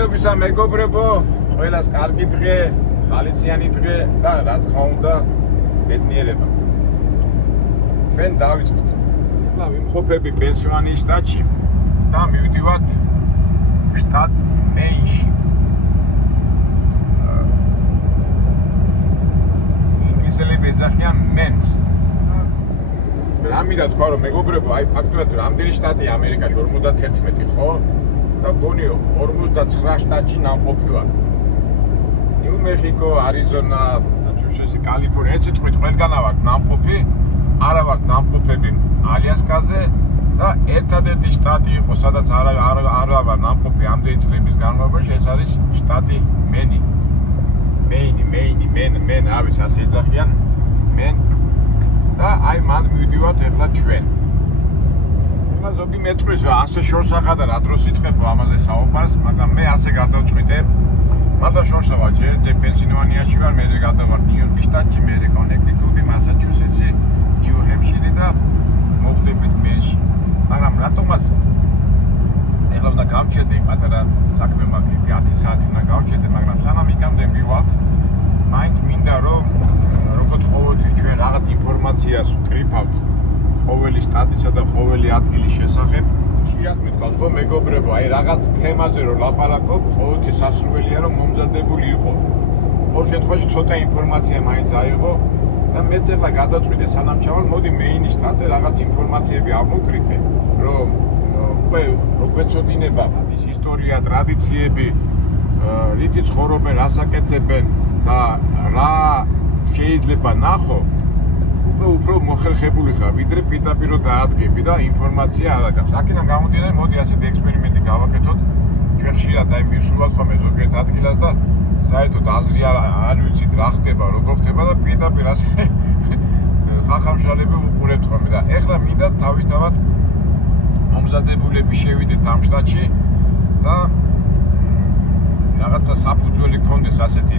მადლობისა მეგობრებო, ყველას კარგი დღე, ხალისიანი დღე და რა თქმა უნდა, ბედნიერება. ჩვენ დავიწყოთ. და ვიმყოფები პენსიონის შტატში და მივდივართ შტატ მეინში. ინგლისელები ეძახიან მენს. რამიდა თქვა რომ მეგობრებო, აი ფაქტობრივად რამდენი შტატია ამერიკაში 51, ხო? და გონი 49 შტატში ნამყოფი ვარ. ნიუ-მექსიკო, არიზონა, მასაჩუსეტსი, კალიფორნია, ეს სიტყვით ყველგანა ვარ ნამყოფი. არა ვარ ნამყოფები ალიასკაზე და ერთადერთი შტატი იყო, სადაც არა ვარ ნამყოფი ამდენი წლების განმავლობაში, ეს არის შტატი მენი. მენ, არის ასე ეძახიან, მენ. და აი მან მივდივართ ეხლა ჩვენ. ეხლა ზოგი მეტყვის რა, ასე შორს ახადა რა დროს იწყებო ამაზე საუბარს, მაგრამ მე ასე გადავწყვიტე. მართლა შორსა ვარ, ჯერ პენსილვანიაში ვარ, მე გადავარ ნიუ-იორკის შტატში, მე კონექტიკუტი, მასაჩუსეტსი, ნიუ-ჰემპშირი და მოვხდებით მენში. მაგრამ რატომაც ეხლა უნდა გავჩერდე პატარა საქმე მაქვს, 10 საათი უნდა გავჩერდე, მაგრამ სანამ იქამდე მივალთ, მაინც მინდა რომ როგორც ყოველთვის ჩვენ რაღაც ინფორმაციას ვკრიფავთ ყოველი შტატისა და ყოველი ადგილის შესახებ. ხშირად მითქავს ხო მეგობრებო, აი რაღაც თემაზე რომ ლაპარაკობ, ყოველთვის სასურველია რომ მომზადებული იყო. ყოველ შემთხვევაში ცოტა ინფორმაცია მაინც აიღო და მეც ეხლა გადავწყვიტე სანამ ჩავალ, მოდი მეინის შტატზე რაღაც ინფორმაციები ავმოკრიფე, რომ უკვე გვეცოდინება ის ისტორია, ტრადიციები, რითი ცხოვრობენ, რას აკეთებენ და რა შეიძლება ნახო, უფრო მოხერხებული ხარ, ვიდრე პირდაპირ დაადგები და ინფორმაცია არ აგავს. აქედან გამომდინარე, მოდი ასეთი ექსპერიმენტი გავაკეთოთ. ჩვენ ხშირად აი მივსურვათ ხოლმე ზოგიერთ ადგილას და საერთოდ აზრი არ ვიცით რა ხდება, როგორ ხდება და პირდაპირ ასე ხახამშალები უყურებთ ხოლმე და ეხლა მინდა თავისთავად მომზადებულები შევიდეთ ამ შტატში და რაღაცა საფუძველი გქონდეს ასეთი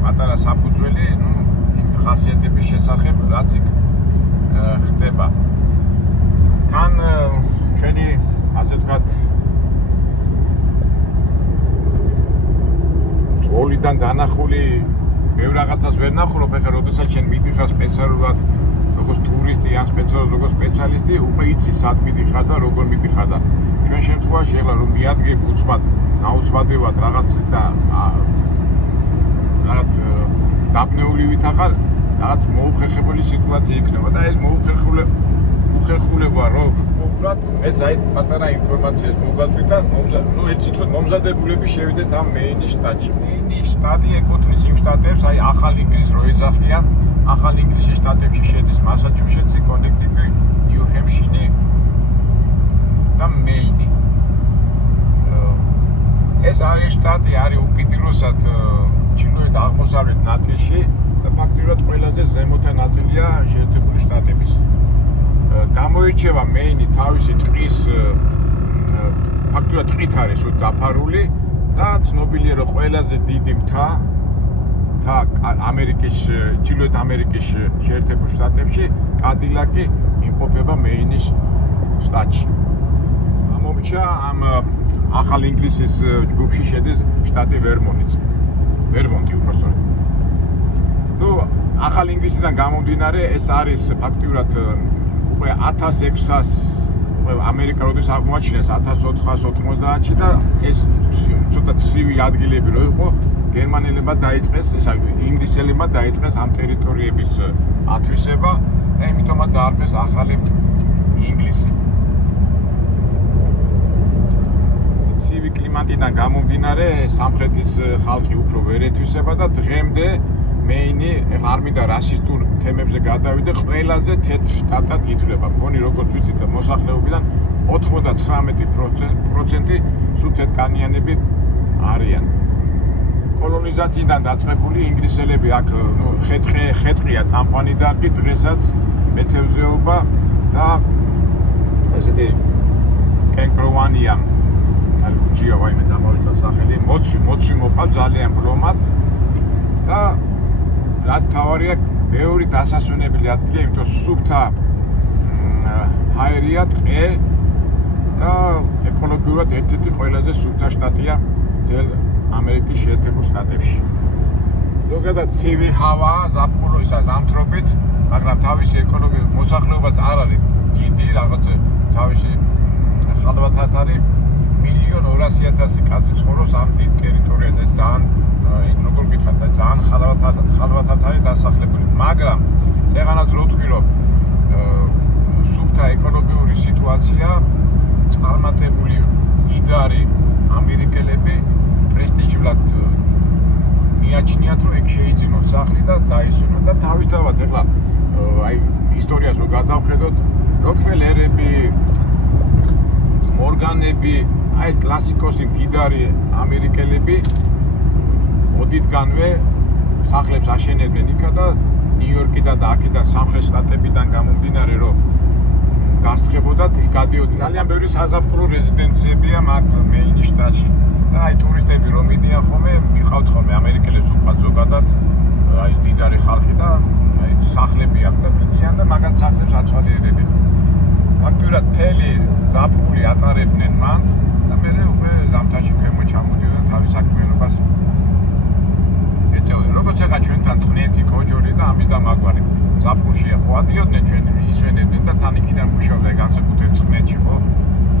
პატარა საფუძველი, ხასიათების შესახებ, რაც იქ ხდება. თან ჩვენი ასე ვთქვათ ძღოლიდან დანახული ბევრ რაღაცას ვერ ნახულობ, ეხლა როდესაც შენ მიდიხარ სპეციალურად როგორც ტურისტი ან სპეციალურად როგორც სპეციალისტი, უკვე იცი სად მიდიხარ და როგორ მიდიხარ და ჩვენ შემთხვევაში ეხლა რომ მიადგები უცბად, ნაუცბადევად რაღაც და რაღაც დაბნეული ვითახარ, რაღაც მოუხერხებული სიტუაცია იქნება და ეს მოუხერხულება რომ მოუბრათ, მეც აი პატარა ინფორმაციას მოვგაწვით და ერთ სიტყვით მომზადებულები შევიდეთ ამ მეინის შტატში. მეინის შტატი ეკუთვნის იმ შტატებს, აი ახალ ინგლისს რო ეძახიან, ახალ ინგლისის შტატებში შედის მასაჩუსეტსი, კონექტიკუტი, ნიუ-ჰემპშირი და მეინი. ეს არის შტატი, არის უკიდურესად ჩრდილოეთ აღმოსავლეთ ნაწილში და ფაქტობრივად ყველაზე ზემოთა ნაწილია შეერთებული შტატების. გამოირჩევა მეინი თავისი ტყის, ფაქტობრივად ტყით არის დაფარული და ცნობილია რომ ყველაზე დიდი მთა ამერიკის, ჩრდილოეთ ამერიკის შეერთებულ შტატებში, კადილაკი იმყოფება მეინის შტატში. მომრჩა ამ ახალ ინგლისის ჯგუფში შედის შტატი ვერმონტი უბრალოდ. ახალ ინგლისიდან გამომდინარე, ეს არის ფაქტიურად უკვე 1600 ამერიკა როდის აღმოაჩინეს 1490-ში და ეს ცოტა ცივი ადგილები რო იყო, გერმანელებმა დაიწყეს, ინგლისელებმა დაიწყეს ამ ტერიტორიების ათვისება და იმიტომაც დაარქვეს ახალი ინგლისი. ცივი კლიმატიდან გამომდინარე, სამხრეთის ხალხი უფრო ვერ ეთვისება და დღემდე მეინი, ეხლა არ მინდა რასისტურ თემებზე გადავიდე, ყველაზე თეთრ შტატად ითვლება. მგონი როგორც ვიცით, მოსახლეობიდან 99% სუბთეთრკანიანები არიან. კოლონიზაციიდან დაწყებული ინგლისელები აქ ხეტყია წამყვანი დარგი, დღესაც მეთევზეობა და ესეთი კენკროვანია ალუჯია ვაიმე დამავიდა სახელი, მოცვი მოყავს ძალიან ბლომად და რაც თავარია ბევრი დასასვენებელი ადგილია, იმიტომ სუბთა ჰაერია, ტყე და ეკოლოგიურად ერთ-ერთი ყველაზე სუფთა შტატია მთელ ამერიკის შეერთებულ შტატებში. ზოგადად ცივი ჰავა, ზაფხულოისა ზამთრობით, მაგრამ თავისი ეკონომიკური მოსახლეობაც არ არის დიდი, რაღაც თავისი ხალვათად არის 1,200,000 კაცი ცხოვრობს ამ დიდ ტერიტორიაზე, ძალიან როგორ გითხრათ, ძალიან ხალვათად არის დასახლებული, მაგრამ წეღანაც რო თქვი, რომ სუფთა ეკონომიკური სიტუაცია წარმატებული მდიდარი ამერიკელები პრესტიჟულად მიაჩნიათ, რომ ეგ შეიძინოს სახლი და დაისვენონ და თავისთავად ეხლა აი ისტორიას რო გადავხედოთ, როკფელერები, მორგანები, აი ეს კლასიკოსი მდიდარი ამერიკელები ოდითგანვე სახლებს აშენებდნენ იქა და ნიუ-იორკიდან და აქედან სამხრეთ შტატებიდან გამომდინარე, რომ გასწრებოდათ, გადიოდნენ. ძალიან ბევრი საზაფხულო რეზიდენციებია მაგ მეინის შტატში. და აი ტურისტები რომ მიდიან ხოლმე, მიყავთ ხოლმე ამერიკელებს უყვართ ზოგადად, აი მდიდარი ხალხი და აი სახლები აქვს და მიდიან და მაგათ სახლებს აცვალიერებენ. ფაქტურად მთელი ზაფხული ატარებდნენ მანდ და მერე უკვე ზამთარში ქვემო ჩამოდიოდნენ თავის საქმიანობას ეწეოდნენ. როგორც ახლა ჩვენთან წნეთი, კოჯორი და ამის და მაგვარი. ზაფხულში ხო ადიოდნენ ჩვენ ისვენებდნენ და თან იქიდან მუშაობდნენ განსაკუთრებით წნეთში, ხო?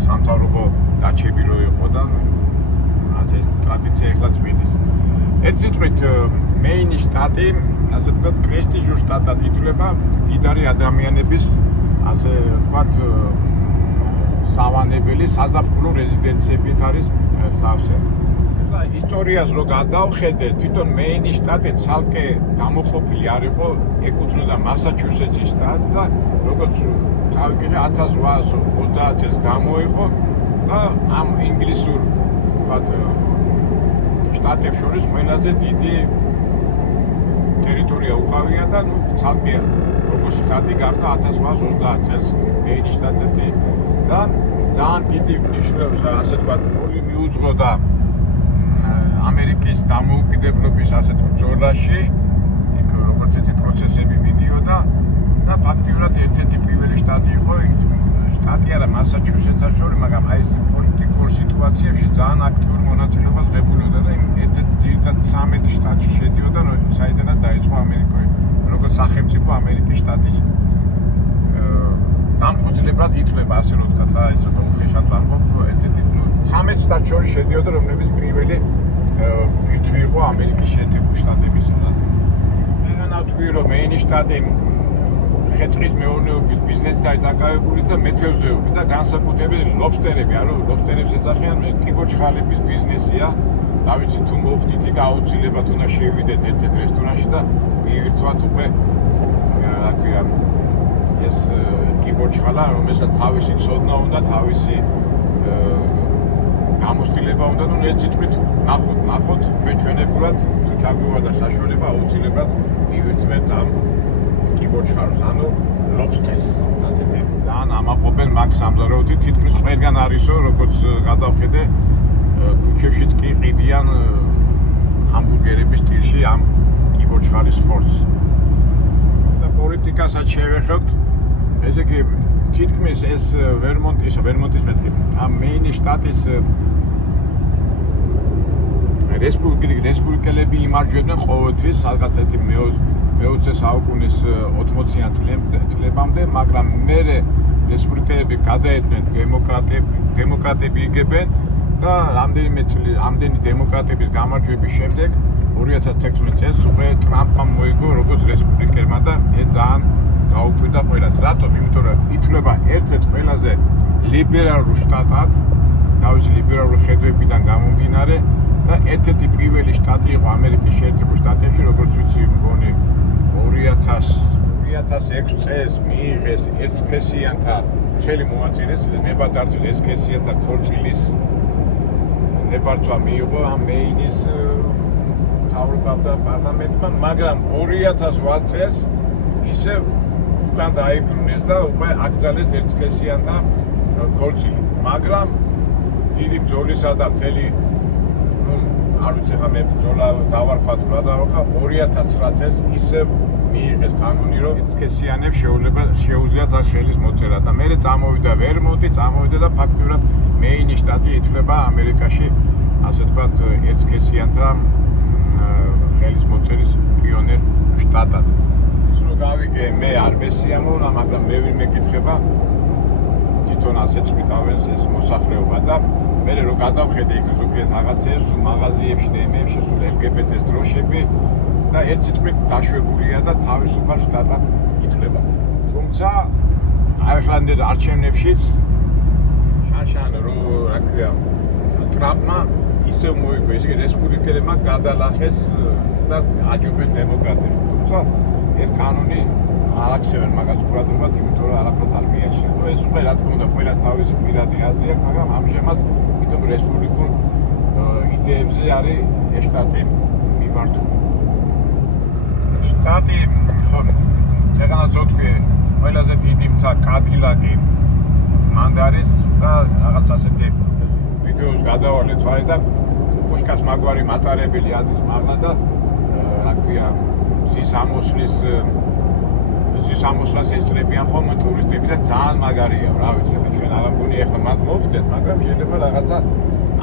სამთავრობო დაჩები რო იყო და ასე ეს ტრადიცია ეხლაც მიდის. ერთ სიტყვით მეინის შტატი, ასე ვთქვათ, პრესტიჟურ შტატად ითვლება მდიდარი ადამიანების, ასე ვთქვათ, სავანებელი საზაფხულო რეზიდენციებით არის სავსე. და ისტორიას რო გადავხედე, თვითონ მეინის შტატი ცალკე გამოყოფილი არ იყო, ეკუთვნოდა მასაჩუსეტსის შტატს და როგორც წავიკითხე 1830 წელს გამოიყო და ამ ინგლისურ შტატებს შორის ყველაზე დიდი ტერიტორია უკავია და ნუ ცალკე როგორც შტატი გახდა 1830 წელს მეინის შტატი და ძალიან დიდი მნიშვნელობის, ასე ვთქვათ, როლი მიუძღვა და ამერიკის დამოუკიდებლობის ასეთ ბრძოლაში, იქ როგორც ერთი პროცესები მიდიოდა და ფაქტიურად ერთ-ერთი პირველი შტატი იყო, შტატი არა მასაჩუსეტსთან შორის, მაგრამ აი ეს პოლიტიკურ სიტუაციებში ძალიან აქტიურ მონაწილეობას ღებულობდა და ერთ-ერთი ძირითად 13 შტატში შედიოდა, საიდანაც დაიწყო ამერიკული, როგორც სახელმწიფო ამერიკის შტატის დამფუძნებლად ითვლება, ასე რომ ვთქვათ, რა ეს ცოტა უხეშად ვამბობ, ერთ-ერთი 13 შტატს შორის შედიოდა, რომლებიც პირველი ბირთვი იყო ამერიკის შეერთებული შტატებისა და ეგანა თქვი, რომ მეინის შტატი ხეჭრის მეურნეობის ბიზნესით არის დაკავებული და მეთევზეობით და განსაკუთრებით ლობსტერები, ანუ ლობსტერებს ეძახიან კიბოჩხალების ბიზნესია. რა ვიცი, თუ მოვხდით იქ აუცილებლად უნდა შევიდეთ ერთ-ერთ რესტორანში და მიირთვათ უკვე რა ქვია ეს კიბოჩხალა, რომელსაც თავისი ცოდნა უნდა, თავისი გამოცდილება უნდა, ნუ ერთ სიტყვით ნახოთ ჩვენებურად, თუ ჩაგვივარდა საშუალება, აუცილებლად მივირთმევთ ამ კიბოჩხაროს, ანუ ლობსტერს, ასეთი ძალიან ამაყობენ მაგ სამზარეულოთი, თითქმის ყველგან არისო, როგორც გადავხედე, ქუჩებშიც კი ყიდიან ჰამბურგერების სტილში ამ კიბოჩხარის ხორცს. და პოლიტიკასაც შევეხებთ, ესე იგი თითქმის ეს ვერმონტის მეთქი, ამ მეინის შტატის რესპუბლიკელები იმარჯვებდნენ ყოველთვის, სადღაც ერთი მე-20 საუკუნის 80-იან წლებამდე, მაგრამ მერე რესპუბლიკელები გადაედნენ დემოკრატები იგებენ და რამდენი დემოკრატების გამარჯვების შემდეგ 2016 წელს უკვე ტრამპმა მოიგო როგორც რესპუბლიკელმა და ეს ძალიან გაუკვირდა ყველას. რატომ? იმიტომ რომ ითვლება ერთ-ერთ ყველაზე ლიბერალურ შტატად, თავისი ლიბერალური ხედვებიდან გამომდინარე და ერთ-ერთი პირველი შტატი იყო ამერიკის შეერთებულ შტატებში, როგორც ვიცი, მგონი 2006 წელს მიიღეს ერთსქესიანთა ხელი მოაწინეს ნებადართვის ერთსქესიანთა ქორწილის ნებართვა მიიღო ამ მეინის მთავრობამ და პარლამენტმა, მაგრამ 2008 წელს ისე უკან დაიბრუნეს და უკვე აკრძალეს ერთსქესიანთა ქორწილი. მაგრამ დიდი ბრძოლისა და მთელი არ ვიცი ხა მე ბრძოლა დავარქვათ რა დავარქვა 2009 წელს ისე მიიღეს კანონი, რომ ერთსქესიანებს შეუძლიათ ხელის მოწერა და მერე წამოვიდა ვერმონტი, წამოვიდა და ფაქტურად მეინი შტატი ითვლება ამერიკაში, ასე ვთქვათ, ერთსქესიანთა ხელის მოწერის პიონერ შტატად. ის რო გავიგე, მე არ მესიამოვნა, მაგრამ მე ვინმე კითხება თვითონ ასე წვითავენს ეს მოსახლეობა და მე რო გადავხედე იქ ზოგიერთ რაღაცებს, სულ მაღაზიებში და იმებში, სულ LGBT-ს დროშები და ერთ სიტყვით დაშვებულია და თავისუფალ შტატად ითვლება. თუმცა აიხლანდერ არჩევნებშიც შანშან რო რა ქვია ტრამპმა ისევ მოიგო, ესე იგი რესპუბლიკელებმა გადალახეს და აჯობეს დემოკრატებს. თუმცა ეს კანონი არ აქცევენ მაგას ყურადღებად, იმიტომ რომ არაფრად არ მიაჩნია. ნუ ეს უკვე რა თქმა უნდა ყველას თავისი პირადი აზრი აქვს, მაგრამ ამჟამად თვითონ რესპუბლიკურ იდეებზე არის ეს შტატი მიმართული. შტატი ხო ეგანაც ვთქვი, ყველაზე დიდი მთა კადილაკი მანდარის და რაღაც ასეთი ვიდეოს გადავალე თვალი და პუშკას მაგვარი მატარებელი ადის მაღლა და რა ქვია ზის ამოსვლას ესწრებიან ხოლმე ტურისტები და ძალიან მაგარია, რა ვიცი, ჩვენ არ ამგონი ახლა მათ მოვხდეთ, მაგრამ შეიძლება რაღაცა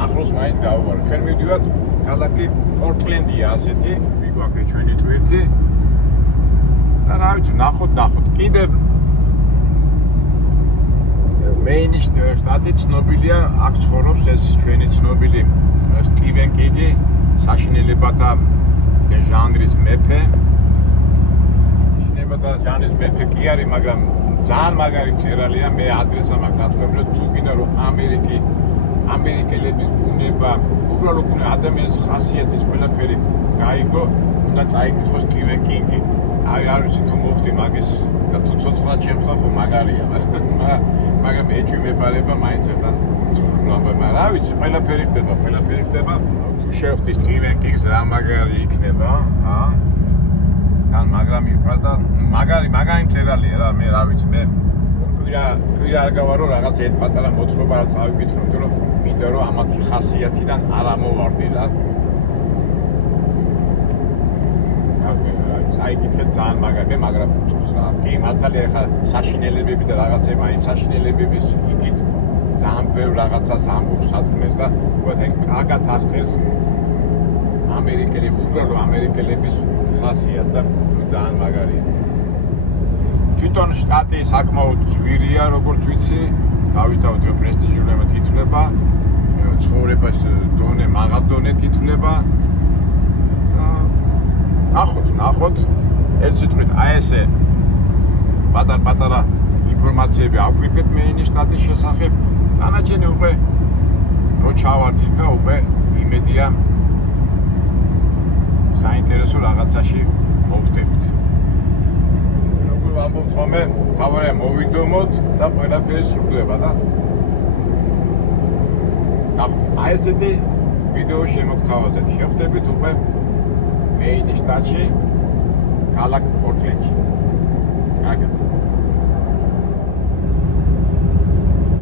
ახლოს მაინც გავუვარო. ჩვენ მივდივართ ქალაქი პორტლენდია ასეთი, მიგვაქვს ჩვენი ტვირთი და რა ვიცი, ნახოთ. კიდე მეინი შტატი ცნობილია, აქ ცხოვრობს ეს ჩვენი ცნობილი სტივენ კინგი, საშინელებათა ჟანრის მეფე. და ჟანრის მეფე კი არის, მაგრამ ძალიან მაგარი მწერალია. მე ადრესა მაქვს ნათქვამი, თუ გინდა რომ ამერიკელების ბუნება, უბრალოდ უნდა ადამიანის ხასიათის ყველაფერი გაიგო, უნდა წაიკითხო სტივენ კინგი. არ ვიცი თუ მოვხდი მაგის და თუ ცოცხლად შემხდა ხო მაგარია, მაგრამ ეჭვი მეპარება მაინც ერთად ცურლობა, მაგრამ რა ვიცი, ყველაფერი ხდება. თუ შევხვდი სტივენ კინგს რა მაგარი იქნება, მაგრამ მიყვარს და მაგარი მწერალია რა, მე რა ვიცი, მე კვირა არ გავარო რაღაც ერთ პატარა მოთხრობა არ წავიკითხო, იმიტომ რომ მინდა რომ ამათი ხასიათიდან არ ამოვარდი რა. წაიკითხე ძალიან მაგარი, მაგრამ წუს რა. კი, მართალია ხა საშინელებები და რაღაცება, იმ საშინელებების იგით ძალიან ბევრ რაღაცას ამბობს სათქმეს და უბრალოდ აი კარგად აღწერს ამერიკელების ხასიათს და ძალიან მაგარია. თვითონ შტატი საკმაოდ ძვირია, როგორც ვიცი, თავისთავად პრესტიჟულებით ითვლება, ცხოვრებას დონე მაღალ დონეთ ითვლება. ნახოთ, ერთ სიტყვით აი ესე პატარ-პატარა ინფორმაციები ავკრიფეთ მეინის შტატის შესახებ. დანარჩენი უკვე რო ჩავართ იქ, უკვე იმედია საინტერესო რაღაცაში მოვხდებით. როგორ ვამბობთ ხოლმე, თავარია მოვიდომოთ და ყველაფერი სრულდება და აი ესეთი ვიდეო შემოგთავაზებ. შევხვდებით უკვე მეინის შტატში, ქალაქ პორტლენდში. კარგად.